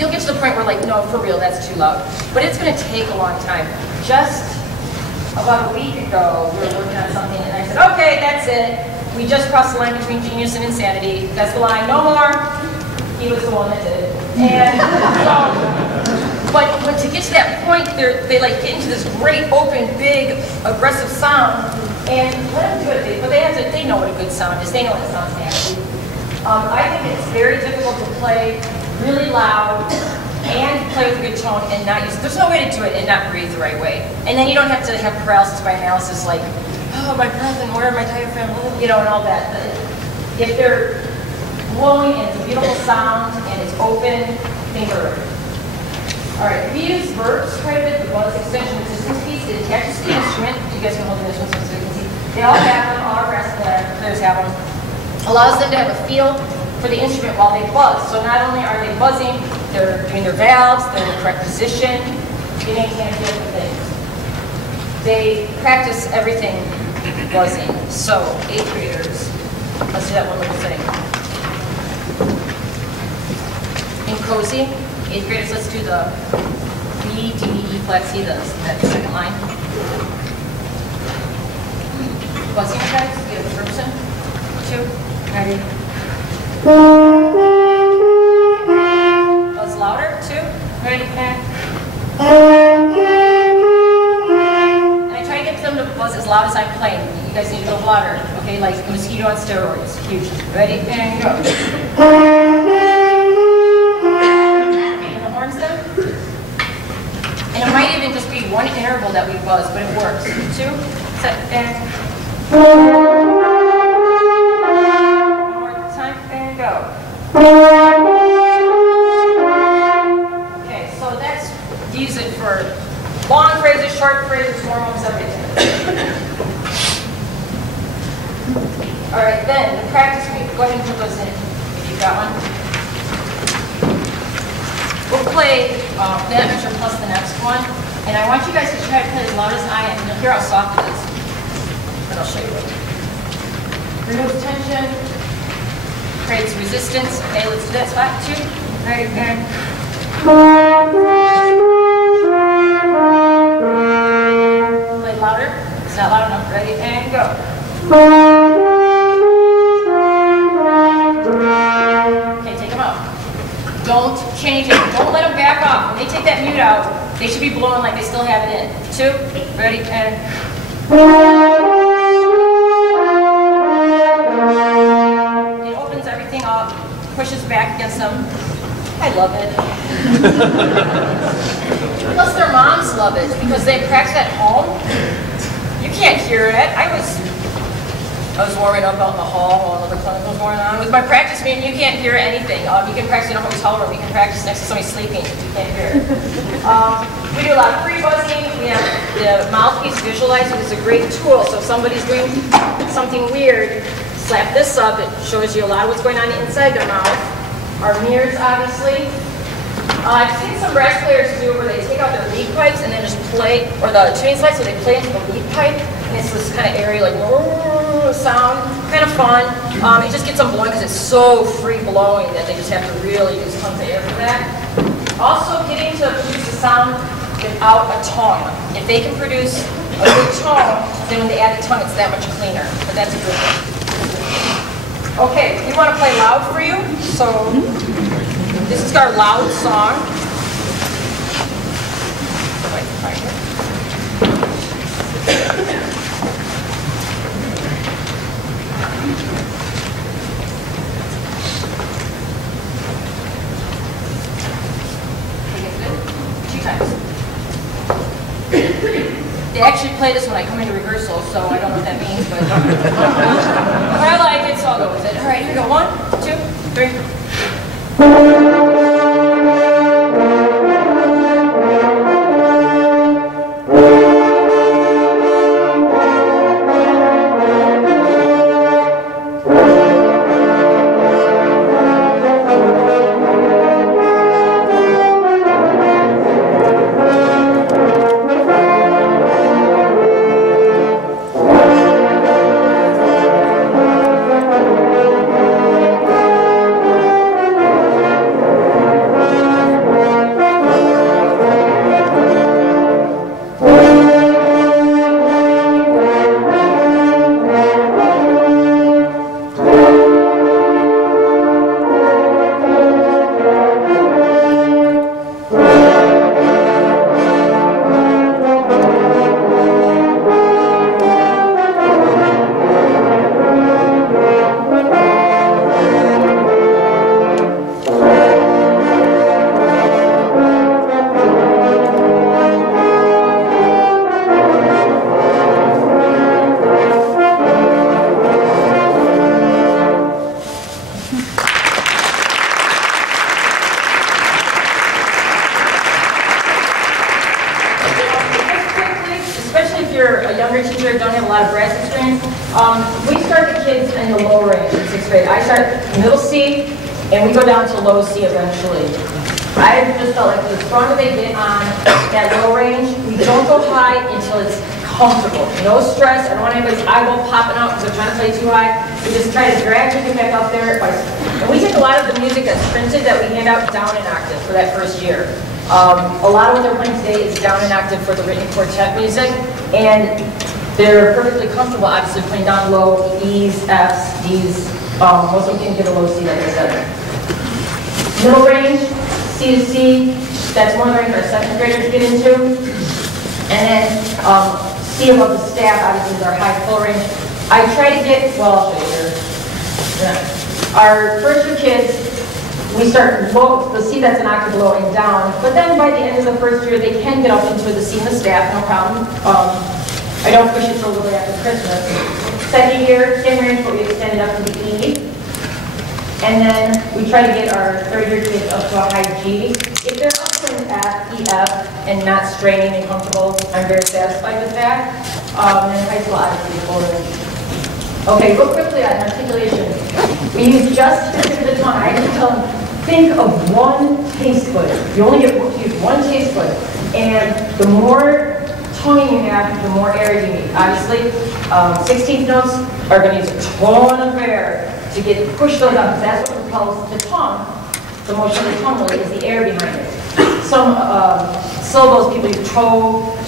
you'll get to the point where like, no, for real, that's too loud. But it's going to take a long time. Just about a week ago, we were working on something, and I said, okay, that's it. We just crossed the line between genius and insanity. That's the line, no more. He was the one that did it. And but to get to that point, they like get into this great, open, big, aggressive sound, and let them do it. But they know what a good sound is. They know what it sounds nasty. I think it's very difficult to play really loud and play with a good tone and not use, there's no way to do it and not breathe the right way. And then you don't have to have paralysis by analysis like, oh, my breath and where my diaphragm, you know, and all that. But if they're blowing and it's a beautiful sound and it's open, things are right. All right, we use verbs quite a bit, the buzz extension resistance piece. It attaches to the instrument. You guys can hold the instrument so you can see. They all have them, all our brass players have them. Allows them to have a feel for the instrument while they buzz. So not only are they buzzing, they're doing their valves, they're in the correct position, getting a feel for things. They practice everything buzzing. So 8th graders, let's do that one little thing. In cozy, 8th graders, let's do the B, D, E flat C, that second line. Buzzing effects, you have the first one, 2. Ready? Buzz louder, 2. Ready? And I try to get them to buzz as loud as I'm playing. You guys need to go louder. Okay, like a mosquito on steroids. Huge. Ready? And go. And the horns then? And it might even just be one interval that we buzz, but it works. 2, set, and okay, so that's use it for long phrases, short phrases, hormones, everything. All right, then the practice week. Go ahead and put those in if you've got one. We'll play that measure plus the next one, and I want you guys to try to play as loud as I am. You'll hear how soft it is, but I'll show you later. Remove tension. Creates resistance. Okay, let's do that spot 2. Right, and play louder. It's not loud enough. Ready, and go. Okay, take them out. Don't change it. Don't let them back off. When they take that mute out, they should be blowing like they still have it in. 2. Ready, and pushes back against them. I love it. Plus their moms love it because they practice at home. You can't hear it. I was warming up out in the hall while another clinic was going on. With my practice meeting, you can't hear anything. You can practice in a hotel room. You can practice next to somebody sleeping. You can't hear it. We do a lot of free buzzing. We have the mouthpiece visualizer. It's a great tool. So if somebody's doing something weird, slap this up. It shows you a lot of what's going on inside their mouth. Our mirrors, obviously. I've seen some brass players do where they take out their lead pipes and then just play, or the tuning slides, so they play into the lead pipe, and it's this kind of airy, like, sound, kind of fun. It just gets them blowing because it's so free blowing that they just have to really use tons of air for that. Also, getting to produce a sound without a tongue. If they can produce a good tone, then when they add the tongue, it's that much cleaner. But that's a good thing. Okay, we want to play loud for you, so this is our loud song. Two times. They actually play this when I come into rehearsal, so I don't know what that means, but, but I like it, so I'll go with it. All right, here we go. 1, 2, 3. Teacher, don't have a lot of brass experience. We start the kids in the low range in 6th grade. I start middle C, and we go down to low C eventually. I just felt like the stronger they get on that low range, we don't go high until it's comfortable. No stress. I don't want anybody's eyeball popping out because they're trying to play too high. We just try to gradually get back up there. And we take a lot of the music that's printed that we hand out down in octave for that first year. A lot of what they're playing today is down in octave for the written quartet music, and they're perfectly comfortable, obviously, playing down low, E's, F's, D's. Most of them can get a low C, like I said. Middle range, C to C, that's more the range our 7th graders get into. And then C above the staff, obviously, is our high full range. I try to get, well, I'll show you here. Our first year kids, we start low, the C that's an octave below and down, but then by the end of the first year, they can get up into the C in the staff, no problem. I don't push it till a little after Christmas. Second year, same range, but we extend it up to the E. And then we try to get our 3rd year kids up to a high G. If they're up to an F, E, F, and not straining and comfortable, I'm very satisfied with that. And then high school, obviously, full range. Okay, real quickly on articulation. We use just the tip of the tongue. I just tell them, think of one taste bud. You only get to use one taste bud. And the more tonguing you have, the more air you need. Obviously, 16th notes are going to use a ton of air to push those up. That's what propels the tongue. The motion of the tongue really is the air behind it. Some syllables people use to,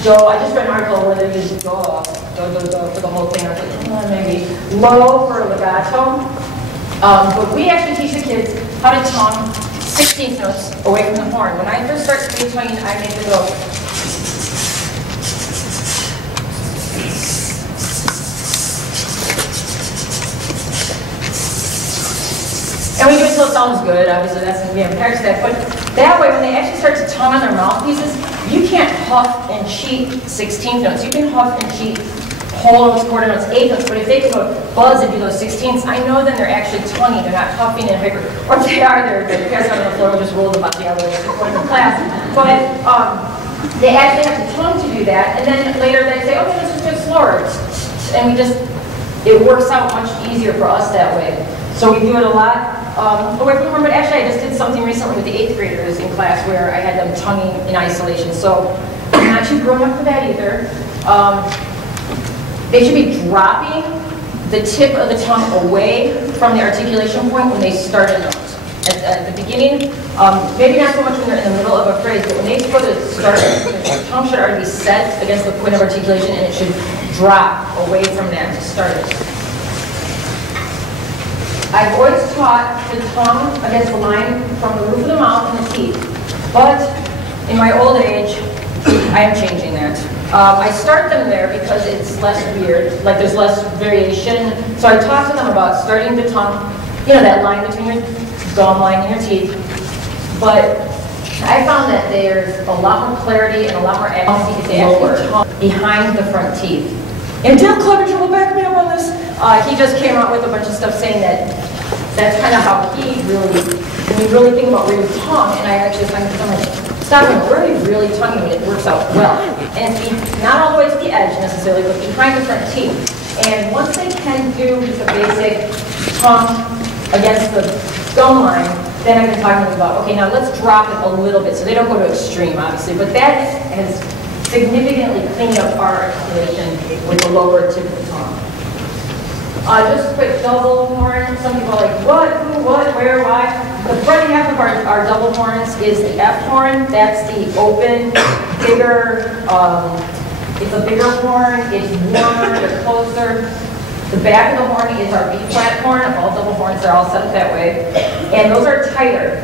do. I just read an article where they use do for the whole thing. I was like, maybe low for legato. But we actually teach the kids how to tongue 16th notes away from the horn. When I first started tonguing, I made them go. And we do it till it sounds good. Obviously, that's going to be impaired to that. But that way, when they actually start to tongue on their mouthpieces, you can't huff and cheat 16th notes. You can huff and cheat whole notes, quarter notes, 8th notes. But if they can go buzz and do those 16ths, I know then they're actually tonguing. They're not huffing and hyper. Or if they are, they're guys on the floor will just roll them out the other way before the class. But they actually have to tongue to do that. And then later they say, okay, let's just do it slower. And it works out much easier for us that way. So we do it a lot. Away from the horn, but actually I just did something recently with the 8th graders in class where I had them tonguing in isolation. So I'm not too grown up for that either. They should be dropping the tip of the tongue away from the articulation point when they start a note. At the beginning, maybe not so much when they're in the middle of a phrase, but when they go to start, the tongue should already be set against the point of articulation and it should drop away from that to start it. I've always taught the tongue against the line from the roof of the mouth and the teeth, but in my old age, I am changing that. I start them there because it's less weird, like there's less variation. So I talk to them about starting the tongue, you know, that line between your gum line and your teeth, but I found that there's a lot more clarity and a lot more accuracy if they actually talk behind the front teeth. And Dale Clevenger will back me up on this. He just came out with a bunch of stuff saying that that's kind of how he really, when you really think about where you tongue, and I actually find so much stopping where you really tonguing it works out well. And it's not all the way to the edge necessarily, but behind the front teeth. And once they can do just a basic tongue against the gum line, then I've been talking about, okay, now let's drop it a little bit so they don't go to extreme, obviously. But that has significantly cleaned up our articulation with the lower tip of the tongue. Just a quick double horn. Some people are like, what, who, what, where, why? The front half of our double horns is the F horn. That's the open, bigger, it's a bigger horn. It's warmer, they're closer. The back of the horn is our B-flat horn. All double horns, they're all set up that way. And those are tighter.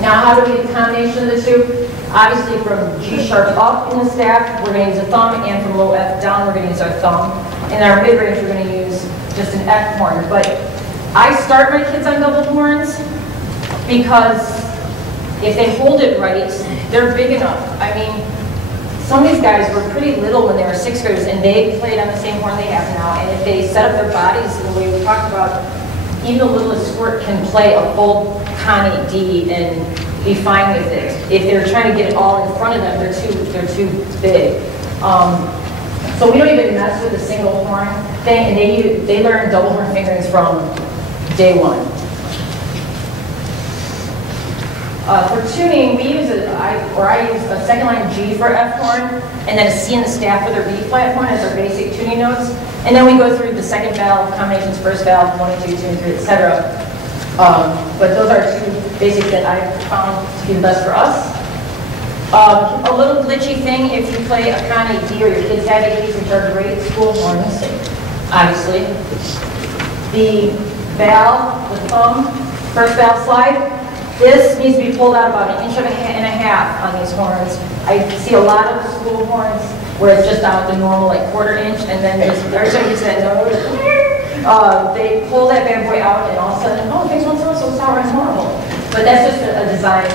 Now, how do we get the combination of the two? Obviously, from G sharp up in the staff, we're going to use a thumb, and from low F down, we're going to use our thumb. In our mid-range, we're going to use just an F horn. But I start my kids on double horns because if they hold it right, they're big enough. I mean, some of these guys were pretty little when they were 6th graders, and they played on the same horn they have now. And if they set up their bodies the way we talked about, even the littlest squirt can play a full Connie D and be fine with it. If they're trying to get it all in front of them, they're too big. So we don't even mess with the single horn thing, and they learn double horn fingerings from day one. For tuning, we use I use a second line G for F horn, and then a C in the staff with our B flat horn as our basic tuning notes. And then we go through the second valve combinations, first valve, 1 and 2, 2 and 3, etc. But those are two basics that I found to be the best for us. A little glitchy thing if you play a Connie D or your kids have ADs, which are great school horns, obviously. The valve, the thumb, first valve slide, this needs to be pulled out about 1.5 inches on these horns. I see a lot of school horns where it's just out the normal like 1/4 inch, and then every time you say no, they pull that bad boy out, and all of a sudden, oh, things went so sour and horrible. But that's just a design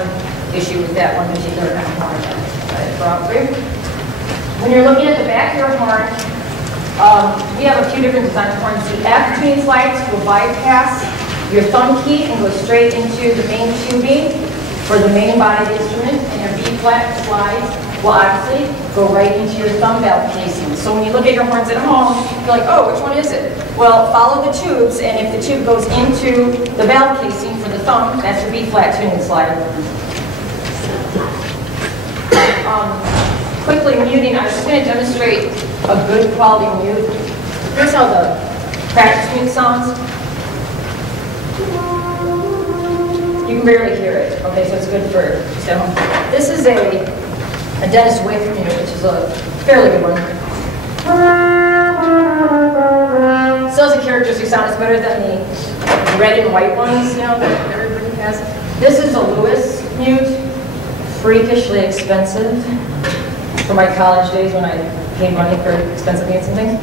issue with that one particular kind of horn that I brought through. When you're looking at the back of your horn, we have a few different design horns. The F tuning slides will bypass your thumb key and go straight into the main tubing for the main body of the instrument, and your B-flat slides will obviously go right into your thumb valve casing. So when you look at your horns at home, you're like, oh, which one is it? Well, follow the tubes, and if the tube goes into the valve casing for the thumb, that's your B-flat tuning slide. Quickly muting, I'm just going to demonstrate a good quality mute. Here's how the practice mute sounds. You can barely hear it. Okay, so it's good for just at home. This is a Dennis Wick mute, which is a fairly good one. Still has a characteristic sound. It's better than the red and white ones, you know, that everybody has. This is a Lewis mute, freakishly expensive for my college days when I paid money for expensive mutes and things.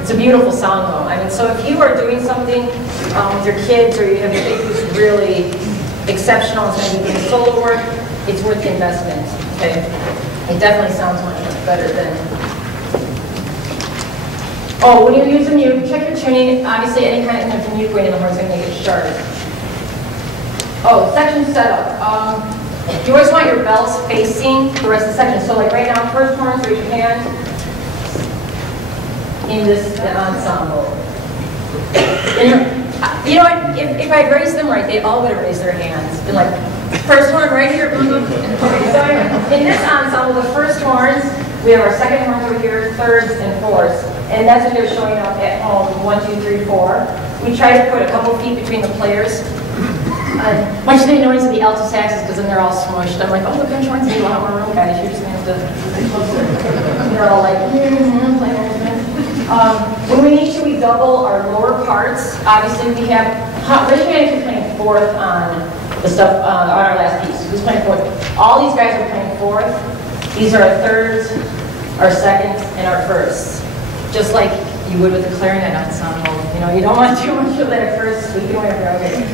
It's a beautiful sound though. I mean, so if you are doing something with your kids, or you have a kid who's really exceptional and going to be doing solo work, it's worth the investment. Okay, it definitely sounds much better than. Oh, when you use a mute, check your tuning. Obviously, any kind of mute going in the horn is going to make it sharp. Oh, section setup. You always want your bells facing the rest of the section. So, like right now, first horns, raise your hand. In this ensemble. You know what, if I'd raised them right, they all would have raised their hands. Been like, first horn right here, boom, boom. So in this ensemble, the first horns, we have our second horns over here, thirds and fourths. And that's what they're showing up at home, 1, 2, 3, 4. We try to put a couple feet between the players. Much of the noise of the alto saxes, because then they're all smushed. I'm like, oh, the country horns need a lot more room, guys. You're just going to have to be closer. They're all like, playing instruments. When we need to, we double our lower parts. Obviously, we have, raise your hand if you're playing fourth on the stuff, on our last piece. Who's playing fourth? All these guys are playing fourth. These are our thirds, our seconds, and our firsts. Just like you would with the clarinet ensemble. You know, you don't want too much of that first sweeping away. Okay.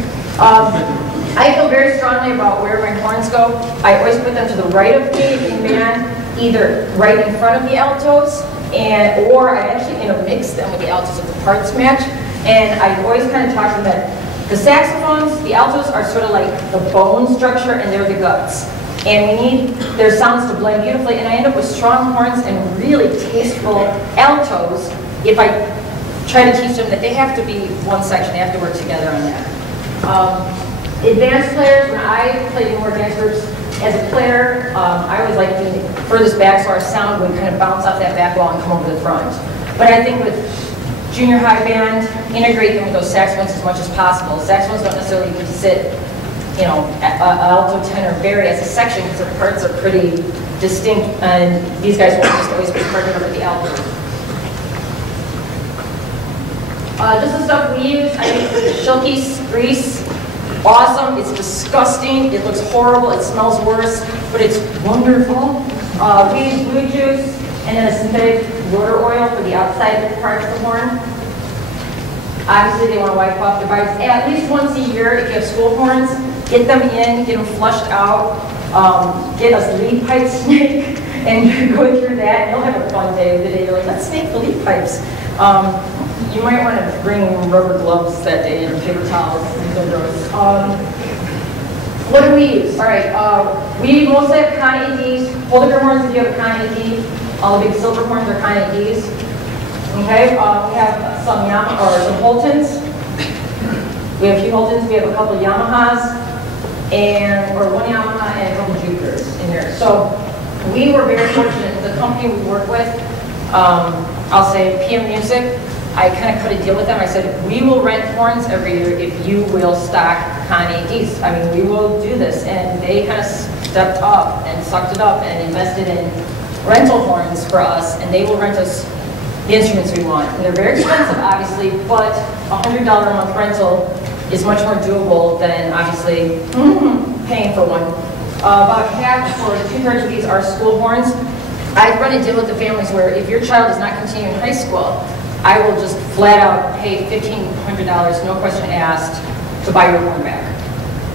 I feel very strongly about where my horns go. I always put them to the right of me in band, either right in front of the altos, or I actually intermix them with the altos if the parts match. And I always kind of talk to them that the saxophones, the altos are sort of like the bone structure and they're the guts. And we need their sounds to blend beautifully, and I end up with strong horns and really tasteful altos if I try to teach them that they have to be one section, they have to work together on that. Advanced players, when I played in more advanced groups, as a player, I always liked being furthest back so our sound would kind of bounce off that back wall and come over the front. But I think with junior high band, integrate them with those saxophones as much as possible. Saxophones don't necessarily need to sit, alto, tenor, vary as a section because their parts are pretty distinct, and these guys will just always be partnered with the alto. Just the stuff we use, I use Shilky grease. Awesome, it's disgusting, it looks horrible, it smells worse, but it's wonderful. We use blue juice and then a synthetic rotor oil for the outside part of the horn. Obviously, they want to wipe off their bites at least once a year. If you have school horns, get them in, get them flushed out, get a lead pipe snake, and go through that. You'll have a fun day of the day. You're like, let's snake the lead pipes. You might want to bring rubber gloves that day and paper towels. What do we use? All right, we mostly have Con ADs. Hold up your horns if you have a Con AD. All the big silver horns are Con ADs. Okay, we have some Holtons. We have a few Holtons. We have a couple Yamahas, or one Yamaha and a couple Jupiters in there. So we were very fortunate. The company we work with, I'll say PM Music, I kind of cut a deal with them. I said, we will rent horns every year if you will stock Con ADs. I mean, we will do this. And they kind of stepped up and sucked it up and invested in rental horns for us, and they will rent us the instruments we want. And they're very expensive, obviously, but $100 a month rental is much more doable than, obviously, paying for one. About half or 2/3 of these are school horns. I've run a deal with the families where if your child is not continuing high school, I will just flat out pay $1,500, no question asked, to buy your horn back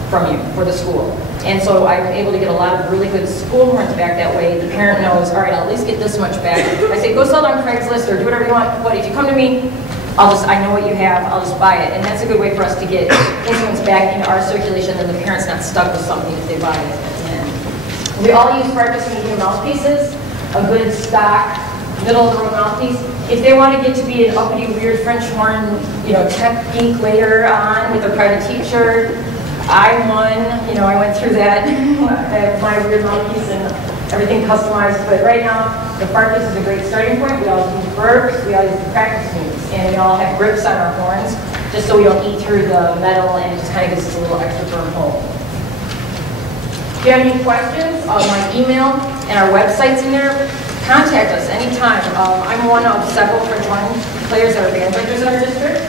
from you for the school. And so I'm able to get a lot of really good school horns back that way. The parent knows, all right, I'll at least get this much back. I say, go sell it on Craigslist or do whatever you want, but if you come to me, I know what you have, I'll just buy it. And that's a good way for us to get instruments back into our circulation and the parent's not stuck with something if they buy it. And we all use practice medium mouthpieces, a good stock, middle of the road mouthpiece. If they want to get to be an uppity, weird French horn, tech geek later on with a private teacher, I went through that. I have my weird mouthpiece and everything customized, but right now, the Farkas is a great starting point. We all use burps, we all use the practice tunes, and we all have grips on our horns, just so we don't eat through the metal, and it just kind of gives us a little extra firm hold. If you have any questions, my email and our website's in there. Contact us anytime. I'm one of several French horn players that are band directors in our district.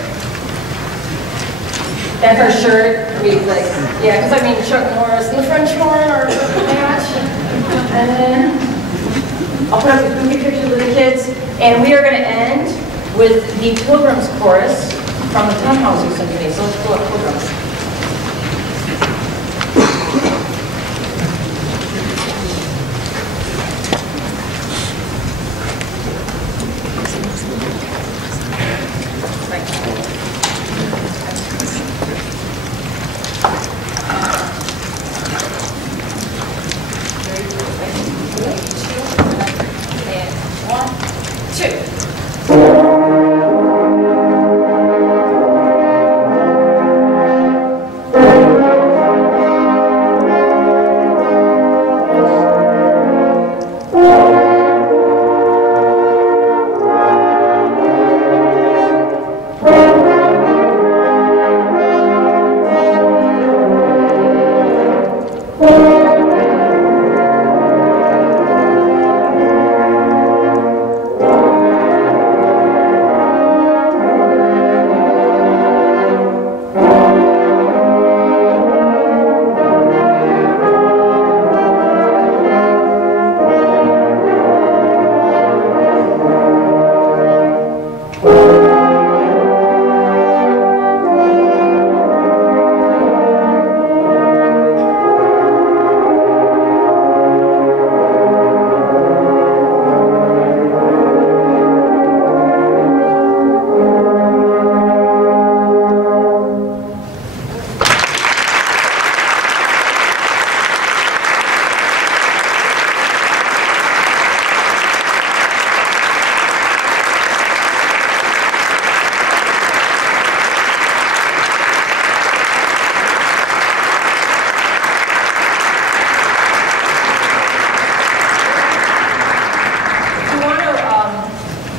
That's our shirt. Because I mean Chuck Norris and the French horn are a match. And then I'll put up the goofy pictures of the kids. And we are going to end with the Pilgrims chorus from the Tannhauser Symphony. So let's pull up Pilgrims.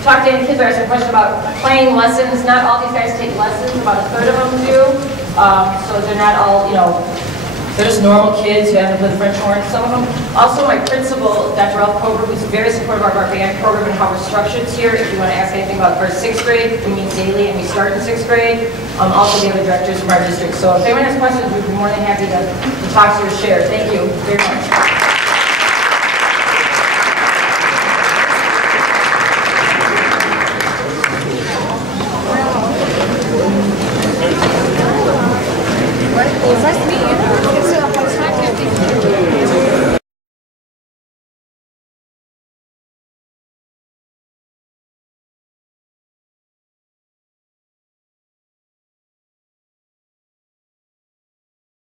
talked to any kids or asked a question about playing lessons. Not all these guys take lessons, about a third of them do. So they're not all, they're just normal kids who haven't played the French horn, some of them. Also, my principal, Dr. Ralph Kober, who's very supportive of our band program and how we're structured here. If you want to ask anything about our 6th grade, we meet daily and we start in 6th grade. Also, the other directors from our district. So if anyone has questions, we'd be more than happy to talk to you or share. Thank you very much.